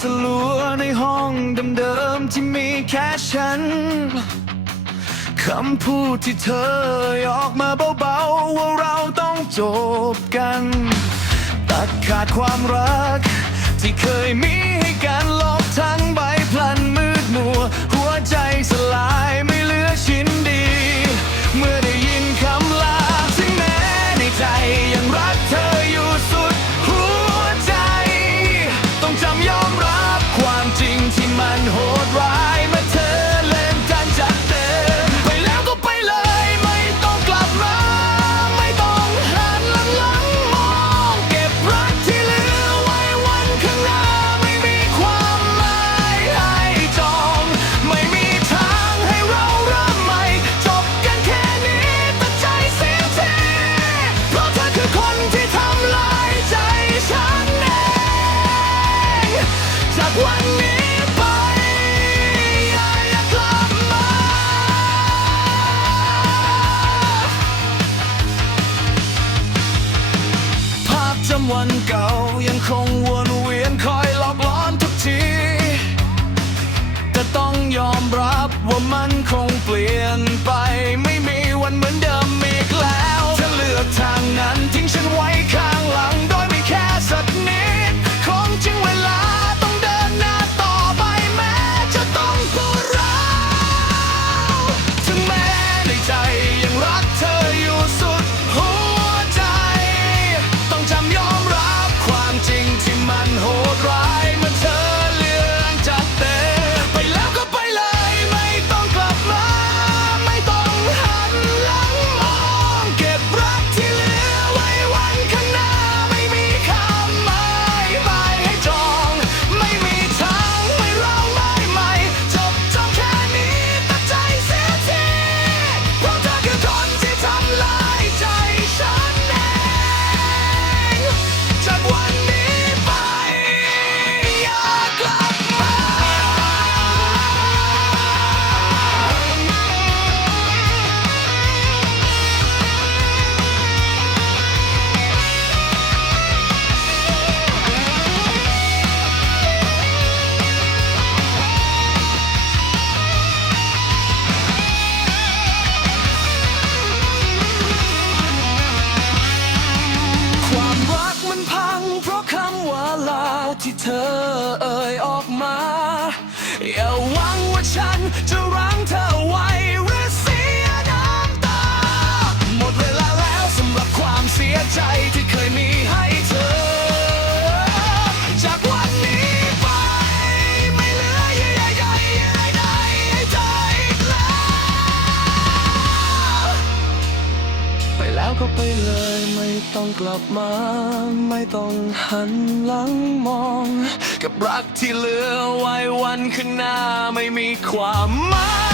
สลัวในห้องเดิมๆที่มีแค่ฉัน คำพูดที่เธอออกมาเบาๆ ว่าเราต้องจบกัน ตัดขาดความรักที่เคยมีให้กัน วันเก่ายังคงวนเวียนคอยหลอกหลอนทุกที แต่ต้องยอมรับว่ามันคงเปลี่ยนไป ฉันจะรั้งเธอไว้หรือเสียน้ำตา หมดเวลาแล้วสำหรับความเสียใจที่เคยมีให้เธอ จากวันนี้ไปไม่เหลือยใยใยให้เธอไปแล้วก็ไปเลยไม่ต้องกลับมา ไม่ต้องหันหลังมอง กับรักที่เหลือไว้วันข้างหน้าไม่มีความหมาย